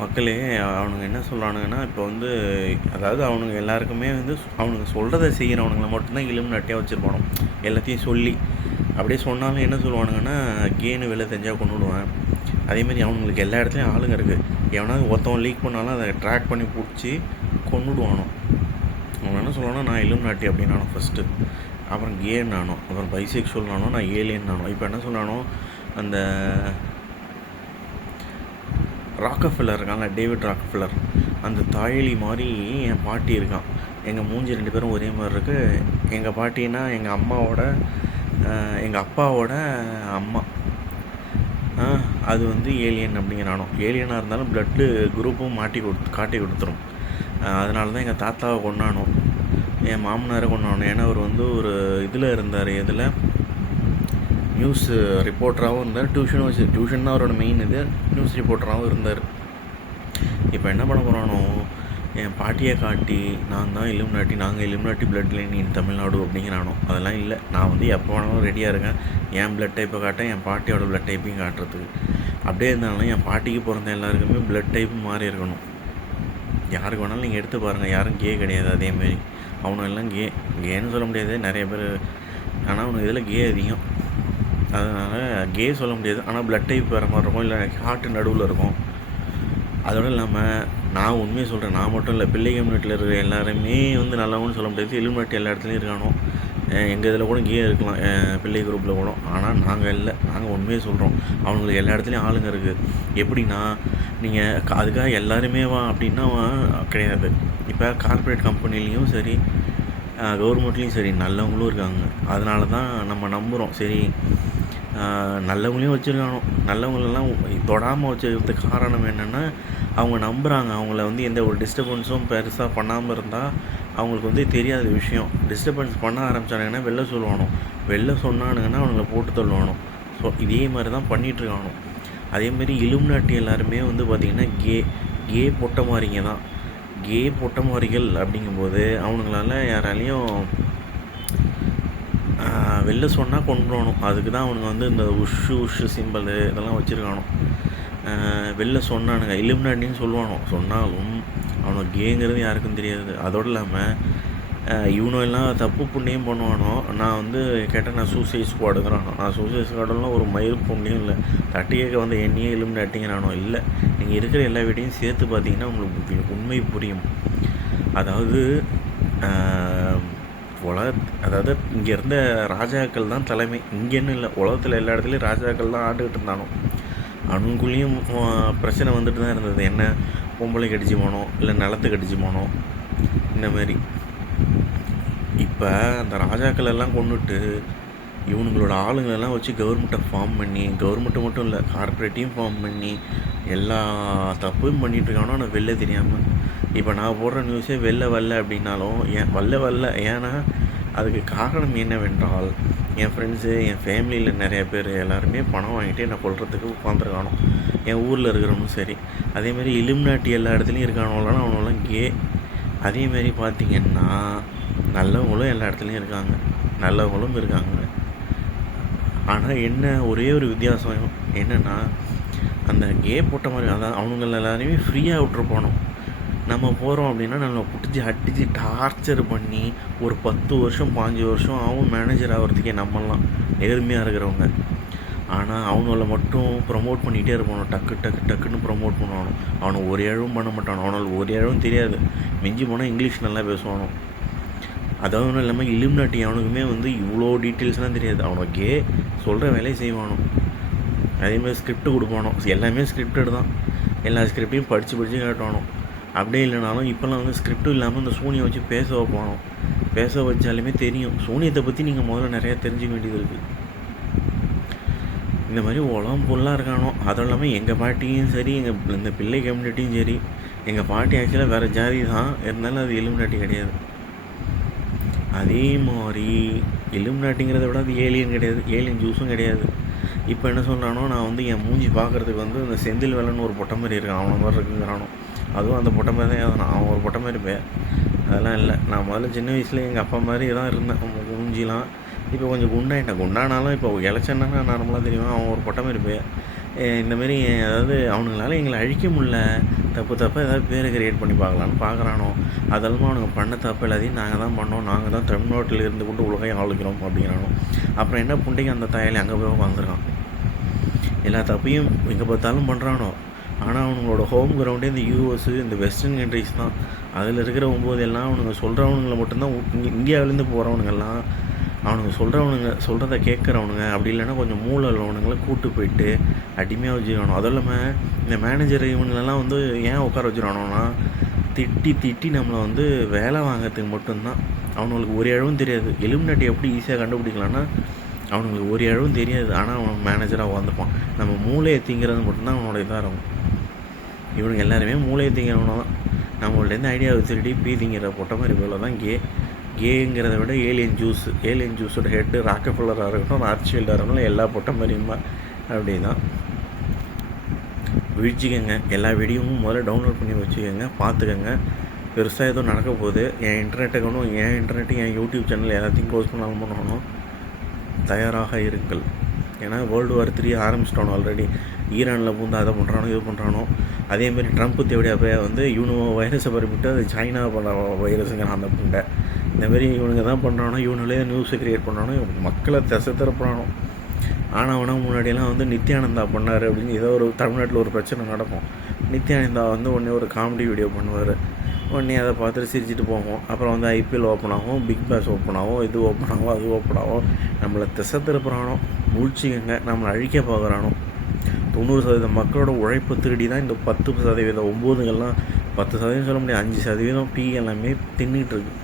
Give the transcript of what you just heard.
மக்களே அவனுங்க என்ன சொல்கிறானுங்கன்னா, இப்போ வந்து அதாவது அவனுங்க எல்லாருக்குமே வந்து அவனுங்க சொல்கிறத செய்கிறவனுங்களை மட்டும்தான் இலுமினாட்டியாக வச்சுருப்பானோ. எல்லாத்தையும் சொல்லி அப்படியே சொன்னாலும் என்ன சொல்லுவானுங்கன்னா, கேன்னு வெளில தெரிஞ்சால் கொண்டுடுவேன். அதேமாதிரி அவனுங்களுக்கு எல்லா இடத்துலையும் ஆளுங்க இருக்குது. எவனாவது ஒருத்தவன் லீக் பண்ணாலும் அதை ட்ராக் பண்ணி பிடிச்சி கொண்டுடுவானோ. அவன் என்ன சொல்லுவானா, நான் இலுமினாட்டி அப்படின்னானோ ஃபஸ்ட்டு, அப்புறம் கேன்னானோ, அப்புறம் பைசெக்ஷுவல் நானோ, நான் ஏலியன் நானோ. இப்போ என்ன சொன்னானோ, அந்த ராக்கஃபெல்லர் இருக்காங்க, டேவிட் ராக்கஃபெல்லர், அந்த தாயலி மாதிரி என் பாட்டி இருக்கான். எங்கள் மூஞ்சி 2 பேரும் ஒரே மாதிரி இருக்குது. எங்கள் பாட்டின்னா எங்கள் அம்மாவோட எங்கள் அப்பாவோட அம்மா. அது வந்து ஏலியன் அப்படிங்கிறானோ. ஏலியனாக இருந்தாலும் ப்ளட்டு குரூப்பும் காட்டி கொடுத்துரும். அதனால தான் எங்கள் தாத்தாவை கொண்டானோ, என் மாமனாரை கொண்டானோ. ஏன்னா அவர் வந்து ஒரு இதில் இருந்தார், இதில் நியூஸ் ரிப்போர்ட்டராகவும் இருந்தார், டியூஷன் தான் அவரோட மெயின் இது, நியூஸ் ரிப்போர்ட்டராகவும் இருந்தார். இப்போ என்ன பண்ண போகிறானோ, என் பாட்டியை காட்டி நான் தான் இலுமினாட்டி, நாங்கள் இலுமினாட்டி பிளட் லைன் இன் தமிழ்நாடு அப்படிங்கிறானோ. அதெல்லாம் இல்லை. நான் வந்து எப்போ வேணாலும் ரெடியாக இருக்கேன், என் பிளட் டைப்பை காட்டேன், என் பாட்டியோட பிளட் டைப்பையும் காட்டுறதுக்கு. அப்படியே இருந்தாலும் என் பாட்டிக்கு பிறந்த எல்லாருக்குமே பிளட் டைப்பு மாறி இருக்கணும். யாருக்கு வேணாலும் நீங்கள் எடுத்து பாருங்கள், யாரும் கே கிடையாது. அதேமாரி அவனும் எல்லாம் கேன்னு சொல்ல முடியாது நிறைய பேர், ஆனால் அவனுக்கு இதில் கே அதிகம். அதனால் கே சொல்ல முடியாது, ஆனால் பிளட் டைப் வேறு மாதிரி இருக்கும், இல்லை ஹார்ட்டு நடுவில் இருக்கும். அதோடு இல்லாமல் நான் உண்மையை சொல்கிறேன், நான் மட்டும் இல்லை, பிள்ளை கம்யூனிட்டியில் இருக்கிற எல்லாருமே வந்து நல்லவங்கன்னு சொல்ல முடியாது. இலுமினாட்டி எல்லா இடத்துலையும் இருக்கானோ. எங்கள் இதில் கூட கே இருக்கலாம், பிள்ளை குரூப்பில் கூட. ஆனால் நாங்கள் இல்லை, நாங்கள் உண்மையை சொல்கிறோம். அவங்களுக்கு எல்லா இடத்துலையும் ஆளுங்க இருக்குது. எப்படின்னா, நீங்கள் அதுக்காக எல்லாருமே வா அப்படின்னா கிடையாது. இப்போ கார்ப்பரேட் கம்பெனிலையும் சரி, கவர்மெண்ட்லேயும் சரி, நல்லவங்களும் இருக்காங்க. அதனால தான் நம்ம நம்புகிறோம். சரி, நல்லவங்களையும் வச்சுருக்கானோ. நல்லவங்களெல்லாம் தொடாமல் வச்சுக்கிறதுக்கு காரணம் என்னென்னா, அவங்க நம்புகிறாங்க. அவங்கள வந்து எந்த ஒரு டிஸ்டர்பன்ஸும் பெருசாக பண்ணாமல் இருந்தால் அவங்களுக்கு வந்து தெரியாத விஷயம். டிஸ்டர்பன்ஸ் பண்ண ஆரம்பித்தானுங்கன்னா வெளில சொல்லுவானோ, வெளில சொன்னானுங்கன்னா அவங்கள போட்டு தள்ளுவானோ. ஸோ இதே மாதிரி தான் பண்ணிகிட்ருக்கானோ. அதேமாரி இலுமினாட்டி எல்லாருமே வந்து பார்த்திங்கன்னா கே பொட்டை மாதிரிங்க தான். கே பொட்டை மாதிரிகள் அப்படிங்கும்போது அவனுங்களால யாராலையும் வெளில சொன்னால் கொண்டுடணும். அதுக்கு தான் அவனுங்க வந்து இந்த உஷு சிம்பிள் இதெல்லாம் வச்சுருக்கானோ. வெளில சொன்னானுங்க இலுமினாட்டின்னு சொல்லுவானோ. சொன்னாலும் அவனுக்கு கேங்கிறது யாருக்கும் தெரியாது. அதோடு இல்லாமல் இவனும் தப்பு புண்ணியம் பண்ணுவானோ. நான் வந்து கேட்டால் நான் சூசைட் ஸ்குவாடுங்கிறானோ. நான் சூசைட் ஸ்குவாடெல்லாம் ஒரு மயில் புண்ணியம் இல்லை. தட்டி கேட்க வந்து என்னையே இலுமினாட்டிங்கிறானோ. இல்லை, நீங்கள் இருக்கிற எல்லா வீட்டையும் சேர்த்து பார்த்தீங்கன்னா உங்களுக்கு உண்மை புரியும். அதாவது அதாவது இங்கே இருந்த ராஜாக்கள் தான் தலைமை. இங்கேன்னு இல்லை, உலகத்தில் எல்லா இடத்துலையும் ராஜாக்கள் தான் ஆண்டுகிட்டு இருந்தானோ. அவனுக்குள்ளேயும் பிரச்சனை வந்துட்டு தான் இருந்தது. என்ன, பொம்பளைக்கு அடிச்சு போனோம், இல்லை நிலத்துக்கு அடிச்சு போனோம், இந்த மாதிரி. இப்போ அந்த ராஜாக்கள் எல்லாம் கொண்டுட்டு இவனுங்களோட ஆளுங்களெல்லாம் வச்சு கவர்மெண்ட்டை ஃபார்ம் பண்ணி, கவர்மெண்ட்டு மட்டும் இல்லை கார்ப்பரேட்டையும் ஃபார்ம் பண்ணி எல்லா தப்பும் பண்ணிகிட்ருக்கானோ. ஆனால் வெளில தெரியாமல். இப்போ நான் போடுற நியூஸே வெளில வரல அப்படின்னாலும் வரல. ஏன்னா அதுக்கு காரணம் என்னவென்றால், என் ஃப்ரெண்ட்ஸு, என் ஃபேமிலியில் நிறைய பேர் எல்லாருமே பணம் வாங்கிட்டு என்னை கொள்றதுக்கு உட்காந்துருக்கானோ. என் ஊரில் இருக்கிறவனும் சரி. அதேமாரி இலுமினாட்டி எல்லா இடத்துலையும் இருக்கானோலாம், அவனெல்லாம் கே. அதேமாரி பார்த்திங்கன்னா நல்லவங்களும் எல்லா இடத்துலையும் இருக்காங்க, நல்லவங்களும் இருக்காங்க. ஆனால் என்ன, ஒரே ஒரு வித்தியாசம் என்னென்னா, அந்த கே போட்ட மாதிரி அதான் அவனுங்களை எல்லாரையுமே ஃப்ரீயாக விட்டுருப்பானோம். நம்ம போகிறோம் அப்படின்னா நம்ம பிடிச்சி அடித்து டார்ச்சர் பண்ணி ஒரு 10 வருஷம் 5 வருஷம் ஆகும் மேனேஜர் ஆகிறதுக்கே நம்மலாம் நேர்மையாக இருக்கிறவங்க. ஆனால் அவங்கள மட்டும் ப்ரமோட் பண்ணிகிட்டே இருப்பானோ. டக்குன்னு ப்ரமோட் பண்ணுவானோ. அவனை ஒரு இழவும் பண்ண மாட்டானோ. அவனால் ஒரு இழவும் தெரியாது. மிஞ்சி போனால் இங்கிலீஷ் நல்லா பேசுவானோ. அதாவது ஒன்றும் இல்லாமல் இலுமினாட்டி அவனுக்குமே வந்து இவ்வளோ டீட்டெயில்ஸ்லாம் தெரியாது. அவனுக்கே சொல்கிற வேலையை செய்வானோ. அதேமாதிரி ஸ்கிரிப்ட் கொடுப்பானோ. எல்லாமே ஸ்கிரிப்டட் தான். எல்லா ஸ்கிரிப்டையும் படித்து காட்டுவானோ. அப்படியே இல்லைனாலும் இப்போல்லாம் வந்து ஸ்கிரிப்டும் இல்லாமல் இந்த சூனியை வச்சு பேச வைப்பானோ. பேச வச்சாலுமே தெரியும். சூனியத்தை பற்றி நீங்கள் முதல்ல நிறையா தெரிஞ்சுக்க வேண்டியது இருக்குது. இந்த மாதிரி உலகம் ஃபுல்லாக இருக்கானோ. அதுவும் இல்லாமல் எங்கள் பாட்டியும் சரி, இந்த பிள்ளை கம்யூனிட்டியும் சரி, எங்கள் பாட்டி ஆக்சுவலாக வேறு ஜாதி தான், இருந்தாலும் அது இலுமினாட்டி கிடையாது. அதே மாதிரி இலுமினாட்டிங்கிறத விட அது ஏலியன் கிடையாது, ஏலியன் ஜூஸும் கிடையாது. இப்போ என்ன சொல்கிறானோ, நான் வந்து என் மூஞ்சி பார்க்குறதுக்கு வந்து இந்த செந்தில் வேலைன்னு ஒரு பொட்டை மாதிரி இருக்கான், அவனை மாதிரி இருக்குங்கிறானோ. அதுவும் அந்த பொட்டை மாதிரி தான் எழுதணும். அவன் ஒரு பொட்டை மாதிரி இருப்பேன். அதெல்லாம் இல்லை. நான் முதல்ல சின்ன வயசில் எங்கள் அப்பா மாதிரி தான் இருந்தேன். மூஞ்சிலாம் இப்போ கொஞ்சம் குண்டாயிட்டேன். குண்டானாலும் இப்போ இலச்சன்னா நார்மலாக தெரியும். அவன் ஒரு பொட்டை மாதிரி இருப்பேன். இந்தமாரி அதாவது அவனுங்களால எங்களை அழிக்க முடில, தப்பாக ஏதாவது பேரை கிரியேட் பண்ணி பார்க்கலான்னு பார்க்குறானோ. அதெல்லாமா அவனுங்க பண்ண தப்பு எல்லாத்தையும் நாங்கள் தான் பண்ணோம், நாங்கள் தான் தமிழ்நாட்டில் இருந்து கொண்டு உலகை ஆளுகிறோம் அப்படிங்கிறானோ. அப்புறம் என்ன புண்டைக்கு அந்த தாயாளி அங்கே போய் உட்காந்துருக்கான். எல்லா தப்பையும் எங்கே பார்த்தாலும் பண்ணுறானோ. ஆனால் அவனுங்களோட ஹோம் கிரவுண்டே இந்த யூஎஸ், இந்த வெஸ்டர்ன் கண்ட்ரிஸ் தான். அதில் இருக்கிற 9 எல்லாம் அவனுங்க சொல்கிறவனுங்களை மட்டும்தான் இந்தியாவிலேருந்து போகிறவனுங்கெல்லாம் அவனுங்க சொல்கிறத கேட்குறவனுங்க. அப்படி இல்லைன்னா கொஞ்சம் மூளை உள்ளவனுங்களை கூட்டு போயிட்டு அடிமையாக வச்சுக்கணும். அதுவும் இல்லாமல் இந்த மேனேஜர் இவனுங்களெல்லாம் வந்து ஏன் உட்கார வச்சுருவானோன்னா, திட்டி நம்மளை வந்து வேலை வாங்கிறதுக்கு மட்டும்தான். அவனுங்களுக்கு ஒரு இழவும் தெரியாது. எலிமினேட்டி எப்படி ஈஸியாக கண்டுபிடிக்கலான்னா அவனுங்களுக்கு ஒரு இழவும் தெரியாது. ஆனால் அவன் மேனேஜராக உட்காந்துப்பான். நம்ம மூளையை திங்கிறது மட்டும்தான் அவனோட இதாக இருக்கும். இவனுங்க எல்லாருமே மூளையை திங்கிறவன தான். நம்மள்டேருந்து ஐடியாவை திருடி திங்கிற பொட்ட மாதிரி போல தான் கேங்கிறத விட ஏலியன் ஜூஸோட ஹெட்டு ராக்கஃபெல்லராக இருக்கட்டும், ராத்ஷீல்டாக இருக்கட்டும், எல்லா பொட்ட மாதிரியுமா அப்படி தான். விழிச்சிக்கங்க. எல்லா வீடியோவும் முதல்ல டவுன்லோட் பண்ணி வச்சுக்கோங்க, பார்த்துக்கங்க. பெருசாக எதுவும் நடக்க போகுது. என் இன்டர்நெட்டு என் யூடியூப் சேனல் எல்லாத்தையும் க்ளோஸ் பண்ணணும் தயாராக இருங்கள். ஏன்னா World War 3 ஆரம்பிச்சிட்டானோ ஆல்ரெடி. ஈரானில் பூந்து அதை பண்ணுறானோ இது பண்ணுறானோ. அதேமாரி ட்ரம்ப் தேவையா போய் வந்து இவனு வைரஸை பரப்பிட்டு அது சைனா பண்ண வைரஸுங்கிறான் அந்த புண்டை. இந்தமாரி இவனுங்க தான் பண்ணுறானோ, இவனுங்களே நியூஸை க்ரியேட் பண்ணுறானோ, மக்களை திறப்புறானோ. ஆனால் அவனா முன்னாடியெல்லாம் வந்து நித்யானந்தா பண்ணார் அப்படின்னு ஏதோ ஒரு தமிழ்நாட்டில் ஒரு பிரச்சனை நடக்கும். நித்யானந்தா வந்து உடனே ஒரு காமெடி வீடியோ பண்ணுவார். உடனே அதை பார்த்துட்டு சிரிச்சிட்டு போவோம். அப்புறம் வந்து ஐபிஎல் ஓப்பன் ஆகும், பிக் பாஸ் ஓப்பன் ஆகும், இது ஓப்பன் ஆகும், அது ஓப்பன் ஆகும். நம்மளை திருப்புறானோ, மூழ்ச்சிக்கங்க. நம்மளை அழிக்க பார்க்குறானோ. 90% மக்களோட உழைப்பு திருடி தான் இந்த 10% 9ங்கள்லாம் 10% சொல்ல முடியாது, 5% எல்லாமே தின்னுட்டு இருக்கு.